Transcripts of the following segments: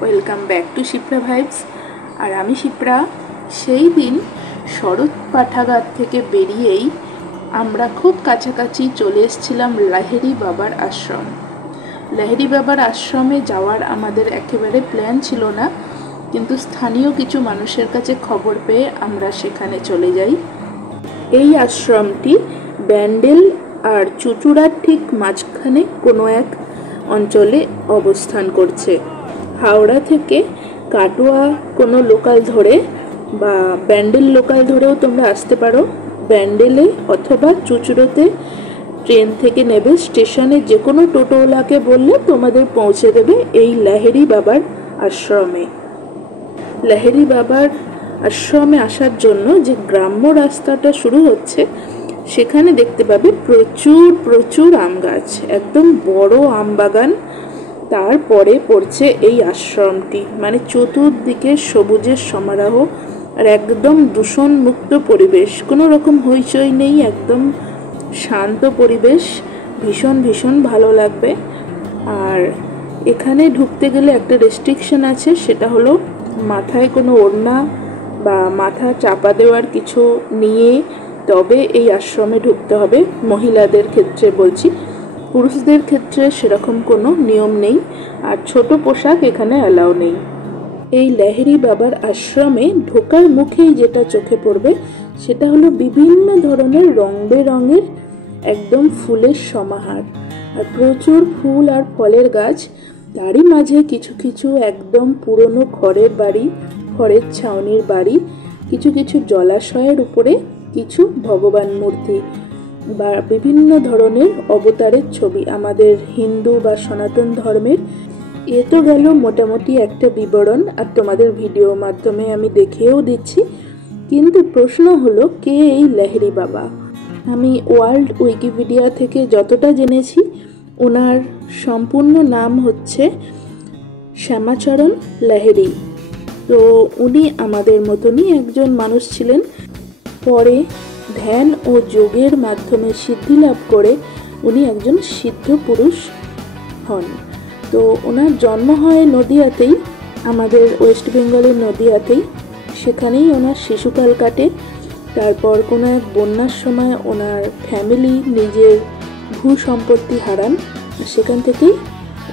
Welcome back to Shipra vibes. আর আমি শিপ্রা। সেই দিন শরৎ পাঠাগার থেকে বেরিয়েই আমরা খুব কাছাকাছি চলে এসেছিলাম লাহিড়ী বাবার আশ্রম। লাহিড়ী বাবার আশ্রমে যাওয়ার আমাদের একেবারে প্ল্যান ছিল না, কিন্তু স্থানীয় কিছু মানুষের কাছে খবর পেয়ে আমরা সেখানে চলে যাই। এই আশ্রমটি ব্যান্ডেল আর চুঁচুড়ার ঠিক মাঝখানে কোনো এক অঞ্চলে অবস্থান করছে। হাওড়া থেকে কাটোয়া কোনো লোকাল ধরে বা ব্যান্ডেল লোকাল ধরেও তোমরা আসতে পারো। ব্যান্ডেলে অথবা চুঁচুড়োতে ট্রেন থেকে নেবে, স্টেশনে যে কোনো টোটোওয়ালাকে বললে তোমাদের পৌঁছে দেবে এই লাহিড়ী বাবার আশ্রমে। লাহিড়ী বাবার আশ্রমে আসার জন্য যে গ্রাম্য রাস্তাটা শুরু হচ্ছে সেখানে দেখতে পাবে প্রচুর প্রচুর আম গাছ, একদম বড় আম বাগান। তারপরে পড়ছে এই আশ্রমটি, মানে চতুর্দিকে সবুজের সমারোহ আর একদম দূষণমুক্ত পরিবেশ, কোনো রকম হইচই নেই, একদম শান্ত পরিবেশ, ভীষণ ভীষণ ভালো লাগবে। আর এখানে ঢুকতে গেলে একটা রেস্ট্রিকশন আছে, সেটা হলো মাথায় কোনো ওড়না বা মাথা চাপা দেওয়ার কিছু নিয়ে তবে এই আশ্রমে ঢুকতে হবে। মহিলাদের ক্ষেত্রে বলছি, পুরুষদের ক্ষেত্রে সেরকম কোনো নিয়ম নেই, আর ছোট পোশাক এখানে অ্যালাউ নেই। এই লাহিড়ী বাবার আশ্রমে ঢোকার মুখেই যেটা চোখে পড়বে সেটা হলো বিভিন্ন ধরনের রং বেরঙের একদম ফুলের সমাহার, আর প্রচুর ফুল আর ফলের গাছ। তারই মাঝে কিছু কিছু একদম পুরনো খড়ের বাড়ি, খড়ের ছাউনির বাড়ি, কিছু কিছু জলাশয়ের উপরে কিছু ভগবান মূর্তি বা বিভিন্ন ধরনের অবতারের ছবি, আমাদের হিন্দু বা সনাতন ধর্মের। এ তো গেল মোটামুটি একটা বিবরণ, আর তোমাদের ভিডিও মাধ্যমে আমি দেখিয়েও দিচ্ছি। কিন্তু প্রশ্ন হলো, কে এই লাহিড়ী বাবা? আমি ওয়ার্ল্ড উইকিপিডিয়া থেকে যতটা জেনেছি, ওনার সম্পূর্ণ নাম হচ্ছে শ্যামাচরণ লাহিড়ী। তো উনি আমাদের মতনই একজন মানুষ ছিলেন। পরে ধ্যান ও যোগের মাধ্যমে সিদ্ধি লাভ করে উনি একজন সিদ্ধ পুরুষ হন। তো ওনার জন্ম হয় নদিয়াতেই, আমাদের ওয়েস্ট বেঙ্গলের নদিয়াতেই। সেখানেই ওনার শিশুকাল কাটে। তারপর কোনো এক বন্যার সময় ওনার ফ্যামিলি নিজের ভূ সম্পত্তি হারান, সেখান থেকেই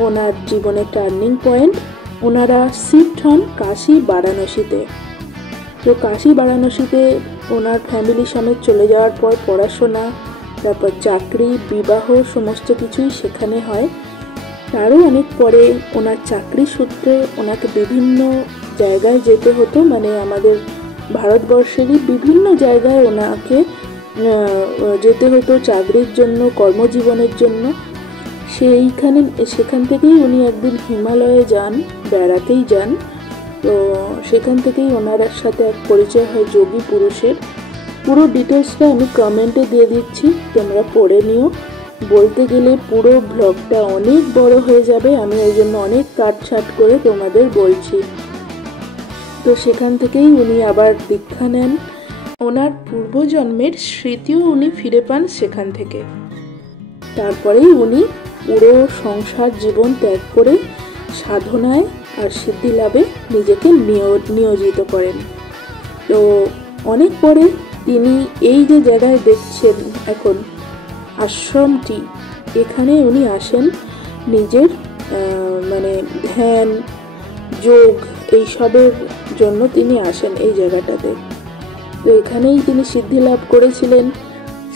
ওনার জীবনের টার্নিং পয়েন্ট। ওনারা শিফট হন কাশী বারাণসীতে। তো কাশী বারাণসীতে ওনার ফ্যামিলি সমেত চলে যাওয়ার পর পড়াশোনা, তারপর চাকরি, বিবাহ সমস্ত কিছুই সেখানে হয়। তারও অনেক পরে ওনার চাকরি সূত্রে ওনাকে বিভিন্ন জায়গায় যেতে হতো, মানে আমাদের ভারতবর্ষেরই বিভিন্ন জায়গায় ওনাকে যেতে হতো চাকরির জন্য, কর্মজীবনের জন্য। সেখান থেকেই উনি একদিন হিমালয়ে যান, বেড়াতেই যান। তো সেখান থেকেই ওনার সাথে এক পরিচয় হয় যোগী পুরুষের। পুরো ডিটেলসটা আমি কমেন্টে দিয়ে দিচ্ছি, তোমরা পড়ে নিও। বলতে গেলে পুরো ব্লগটা অনেক বড় হয়ে যাবে, আমি ওই জন্য অনেক কাটছাট করে তোমাদের বলছি। তো সেখান থেকেই উনি আবার দীক্ষা নেন। ওনার পূর্বজন্মের স্মৃতিও উনি ফিরে পান সেখান থেকে। তারপরেই উনি পুরো সংসার জীবন ত্যাগ করে সাধনায় আর সিদ্ধি লাভে নিজেকে নিয়োজিত করেন। তো অনেক পরে তিনি এই যে জায়গায় দেখছেন এখন আশ্রমটি, এখানে উনি আসেন নিজের মানে ধ্যান, যোগ এইসবের জন্য তিনি আসেন এই জায়গাটাতে। তো এখানেই তিনি সিদ্ধি লাভ করেছিলেন,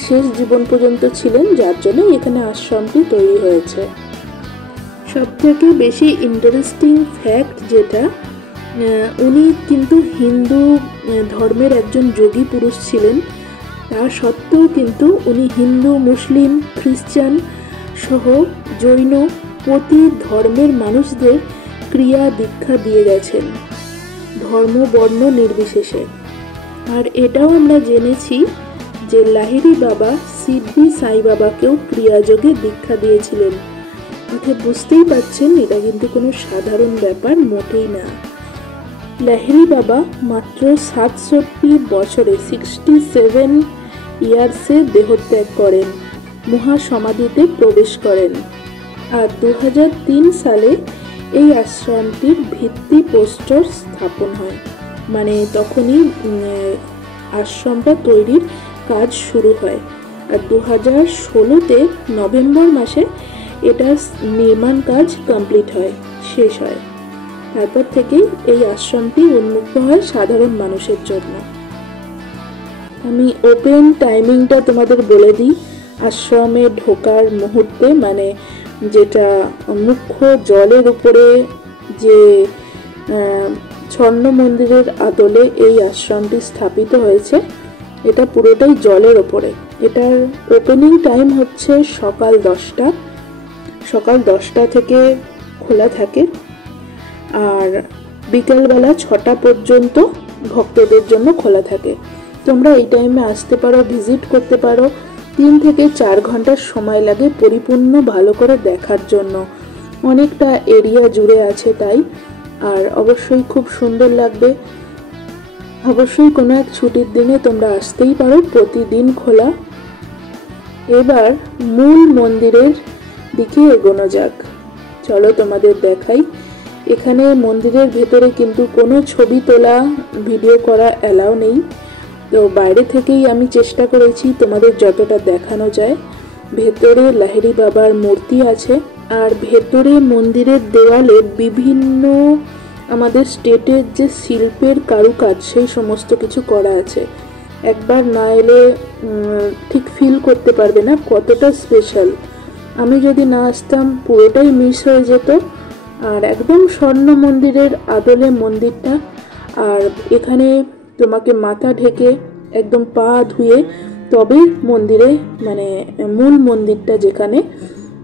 শেষ জীবন পর্যন্ত ছিলেন, যার জন্য এখানে আশ্রমটি তৈরি হয়েছে। সবথেকে বেশি ইন্টারেস্টিং ফ্যাক্ট যেটা, উনি কিন্তু হিন্দু ধর্মের একজন যোগী পুরুষ ছিলেন। তা সত্ত্বেও কিন্তু উনি হিন্দু, মুসলিম, খ্রিস্টান সহ জৈন প্রতি ধর্মের মানুষদের ক্রিয়া দীক্ষা দিয়ে গেছেন, ধর্ম বর্ণ নির্বিশেষে। আর এটাও আমরা জেনেছি যে লাহিড়ী বাবা সিদ্ধি সাই বাবাকেও ক্রিয়াযোগে দীক্ষা দিয়েছিলেন। এতে বুঝতেই পারছেন এটা কিন্তু কোনো সাধারণ ব্যাপার মোটেই না। লাহিড়ী বাবা মাত্র 67 বছরে 67 ইয়ার্সে দেহত্যাগ করেন, মহাসমাধিতে প্রবেশ করেন। আর 2003 সালে এই আশ্রমটির ভিত্তি প্রস্তর স্থাপন হয়, মানে তখনই আশ্রমটা তৈরির কাজ শুরু হয়। আর 2016-তে নভেম্বর মাসে এটার নির্মাণ কাজ কমপ্লিট হয়, শেষ হয়। তারপর থেকেই এই আশ্রমটি উন্মুক্ত হয় সাধারণ মানুষের জন্য। আমি ওপেন টাইমিংটা তোমাদের বলে দিই। আশ্রমে ঢোকার মুহূর্তে, মানে যেটা মুখ্য জলের উপরে যে স্বর্ণ মন্দিরের আদলে এই আশ্রমটি স্থাপিত হয়েছে, এটা পুরোটাই জলের ওপরে। এটার ওপেনিং টাইম হচ্ছে সকাল 10টা থেকে খোলা থাকে, আর বিকেলবেলা 6টা পর্যন্ত ভক্তদের জন্য খোলা থাকে। তোমরা এই টাইমে আসতে পারো, ভিজিট করতে পারো। 3 থেকে 4 ঘন্টার সময় লাগে পরিপূর্ণ ভালো করে দেখার জন্য। অনেকটা এরিয়া জুড়ে আছে তাই, আর অবশ্যই খুব সুন্দর লাগবে। অবশ্যই কোনো এক ছুটির দিনে তোমরা আসতেই পারো, প্রতিদিন খোলা। এবার মূল মন্দিরের দিকে এগোনো যাক। চলো তোমাদের দেখাই। এখানে মন্দিরের ভেতরে কিন্তু কোনো ছবি তোলা, ভিডিও করা অ্যালাউ নেই। তো বাইরে থেকেই আমি চেষ্টা করেছি তোমাদের যতটা দেখানো যায়। ভেতরে লাহিড়ী বাবার মূর্তি আছে, আর ভেতরে মন্দিরের দেওয়ালে বিভিন্ন আমাদের স্টেটের যে শিল্পের কারুকাজ, সেই সমস্ত কিছু করা আছে। একবার না এলে ঠিক ফিল করতে পারবে না কতটা স্পেশাল। আমি যদি না আসতাম পুরোটাই মিস হয়ে যেত। আর একদম স্বর্ণ মন্দিরের আদলে মন্দিরটা। আর এখানে তোমাকে মাথা ঢেকে একদম পা ধুয়ে তবে মন্দিরে, মানে মূল মন্দিরটা যেখানে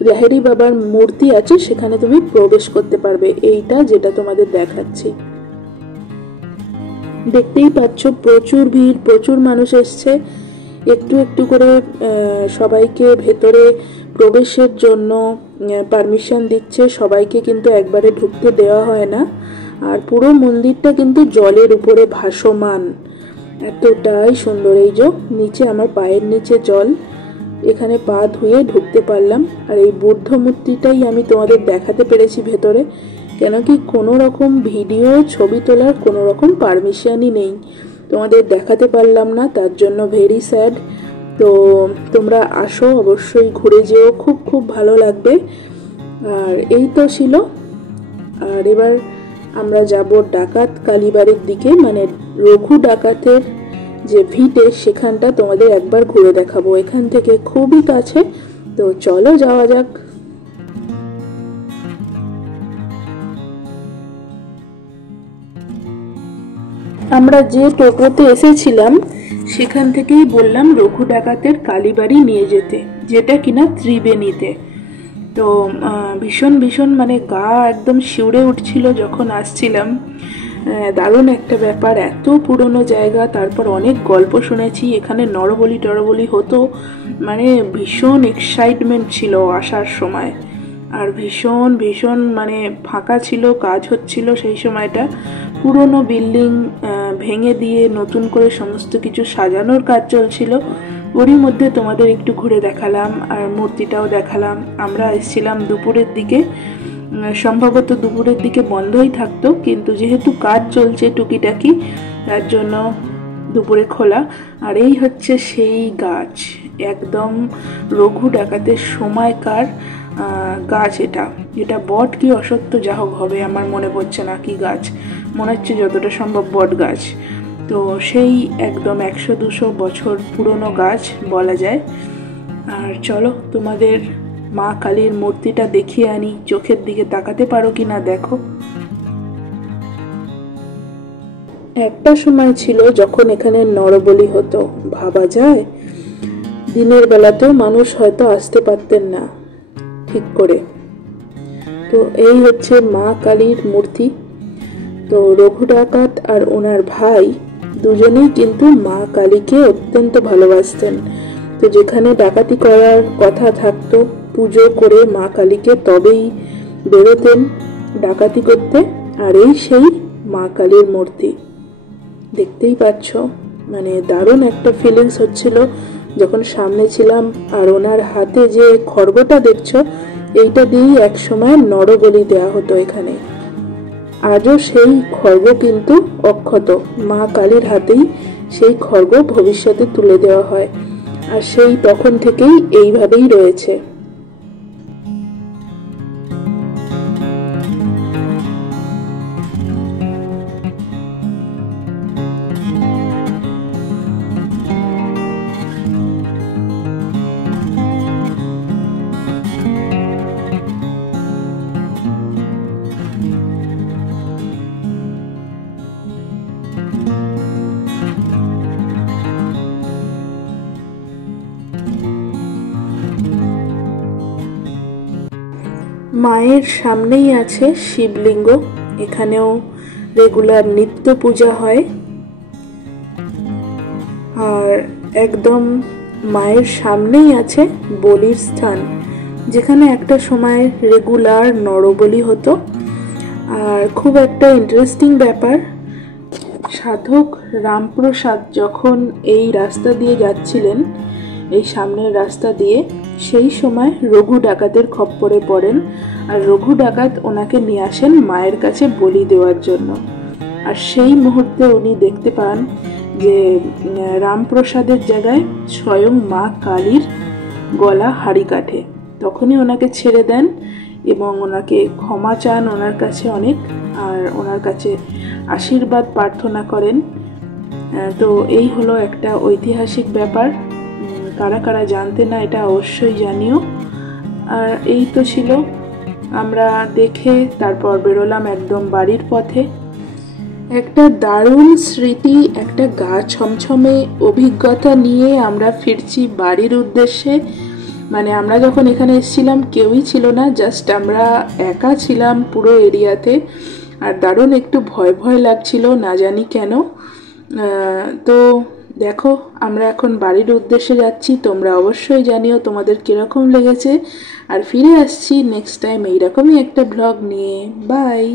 লাহিড়ী বাবার মূর্তি আছে, সেখানে তুমি প্রবেশ করতে পারবে। এইটা যেটা তোমাদের দেখাচ্ছি, দেখতেই পাচ্ছ প্রচুর ভিড়, প্রচুর মানুষ এসছে। একটু একটু করে সবাইকে ভেতরে প্রবেশের জন্য পারমিশন দিচ্ছে। সবাইকে কিন্তু একবারে ঢুকতে দেওয়া হয় না। আর পুরো মন্দিরটা কিন্তু জলের উপরে ভাসমান, এতটাই সুন্দর। এই যে নিচে আমার পায়ের নিচে জল, এখানে পা ধুয়ে ঢুকতে পারলাম। আর এই বুদ্ধ মূর্তিটাই আমি তোমাদের দেখাতে পেরেছি ভেতরে, কেন কি কোনো রকম ভিডিও ছবি তোলার কোনো রকম পারমিশনই নেই, তোমাদের দেখাতে পারলাম না, তার জন্য ভেরি স্যাড। তো তোমরা আসো, অবশ্যই ঘুরে যেও, খুব খুব ভালো লাগবে। আর এই তো ছিল। আর এবার আমরা যাব ডাকাত কালীবাড়ির দিকে, মানে রঘু ডাকাতের যে ভিটে, সেখানটা তোমাদের একবার ঘুরে দেখাবো। এখান থেকে খুবই কাছে, তো চলো যাওয়া যাক। আমরা যে টোটোতে এসেছিলাম সেখান থেকেই বললাম রঘু ডাকাতের কালীবাড়ি নিয়ে যেতে, যেটা কিনা ত্রিবেণীতে। তো ভীষণ ভীষণ মানে গা একদম শিউরে উঠছিল যখন আসছিলাম। দারুণ একটা ব্যাপার, এত পুরনো জায়গা, তারপর অনেক গল্প শুনেছি এখানে নরবলি টরবলি হতো, মানে ভীষণ এক্সাইটমেন্ট ছিল আসার সময়। আর ভীষণ ভীষণ মানে ফাঁকা ছিল, কাজ হচ্ছিল সেই সময়টা। পুরনো বিল্ডিং ভেঙে দিয়ে নতুন করে সমস্ত কিছু সাজানোর কাজ চলছিল। ওরই মধ্যে তোমাদের একটু ঘুরে দেখালাম, আর মূর্তিটাও দেখালাম। আমরা এসেছিলাম দুপুরের দিকে, সম্ভবত দুপুরের দিকে বন্ধই থাকতো, কিন্তু যেহেতু কাজ চলছে টুকিটাকি, তার জন্য দুপুরে খোলা। আর এই হচ্ছে সেই গাছ, একদম রঘু ডাকাতের সময়কার গাছ। এটা বট কি অসত্য যা হোক হবে, আমার মনে পড়ছে না কি গাছ, মনে হচ্ছে যতটা সম্ভব বট গাছ। তো সেই একদম 100-200 বছর পুরনো গাছ বলা যায়। আর চলো তোমাদের মা কালীর মূর্তিটা দেখিয়ে আনি, চোখের দিকে তাকাতে পারো কিনা দেখো। একটা সময় ছিল যখন এখানে নরবলি হতো, ভাবা যায়। দিনের বেলাতেও মানুষ হয়তো আসতে পারতেন না ঠিক করে। তো এই হচ্ছে মা কালীর মূর্তি। তো রঘু ডাকাত আর ওনার ভাই দুজনেই কিন্তু মা কালীকে অত্যন্ত ভালোবাসতেন। তো যেখানে ডাকাতি করার কথা থাকতো, পুজো করে মা কালীকে তবেই বেরোতেন ডাকাতি করতে। আর এই সেই মা কালীর মূর্তি, দেখতেই পাচ্ছ, মানে দারুণ একটা ফিলিংস হচ্ছিল যখন সামনে ছিলাম। আর ওনার হাতে যে খড়গটা দেখছো, এইটা দিয়েই একসময় নরবলি দেওয়া হতো এখানে। আজও সেই খড়গ কিন্তু অক্ষত, মা কালীর হাতেই সেই খড়গ ভবিষ্যতে তুলে দেওয়া হয়, আর সেই তখন থেকেই এইভাবেই রয়েছে। মায়ের সামনেই আছে শিবলিঙ্গ, এখানেও রেগুলার নিত্য পূজা হয়। আর একদম মায়ের সামনেই আছে বলির স্থান, যেখানে একটা সময় রেগুলার নরবলি হতো। আর খুব একটা ইন্টারেস্টিং ব্যাপার, সাধক রামপ্রসাদ যখন এই রাস্তা দিয়ে যাচ্ছিলেন, এই সামনের রাস্তা দিয়ে, সেই সময় রঘু ডাকাতের খপ্পরে পড়েন। আর রঘু ডাকাত ওনাকে নিয়ে আসেন মায়ের কাছে বলি দেওয়ার জন্য। আর সেই মুহূর্তে উনি দেখতে পান যে রামপ্রসাদের জায়গায় স্বয়ং মা কালীর গলা হাড়ি কাঠে। তখনই ওনাকে ছেড়ে দেন এবং ওনাকে ক্ষমা চান ওনার কাছে অনেক, আর ওনার কাছে আশীর্বাদ প্রার্থনা করেন। তো এই হলো একটা ঐতিহাসিক ব্যাপার, কারা কারা জানতে না এটা অবশ্যই জানিও। আর এই তো ছিল, আমরা দেখে তারপর বেরোলাম একদম বাড়ির পথে। একটা দারুণ স্মৃতি, একটা গা ছমছমে অভিজ্ঞতা নিয়ে আমরা ফিরছি বাড়ির উদ্দেশ্যে। মানে আমরা যখন এখানে এসেছিলাম কেউই ছিল না, জাস্ট আমরা একা ছিলাম পুরো এরিয়াতে। আর দারুণ একটু ভয় ভয় লাগছিল, না জানি কেন। তো দেখো, আমরা এখন বাড়ির উদ্দেশ্যে যাচ্ছি। তোমরা অবশ্যই জানিও তোমাদের কীরকম লেগেছে। আর ফিরে আসছি নেক্সট টাইম এইরকমই একটা ব্লগ নিয়ে। বাই।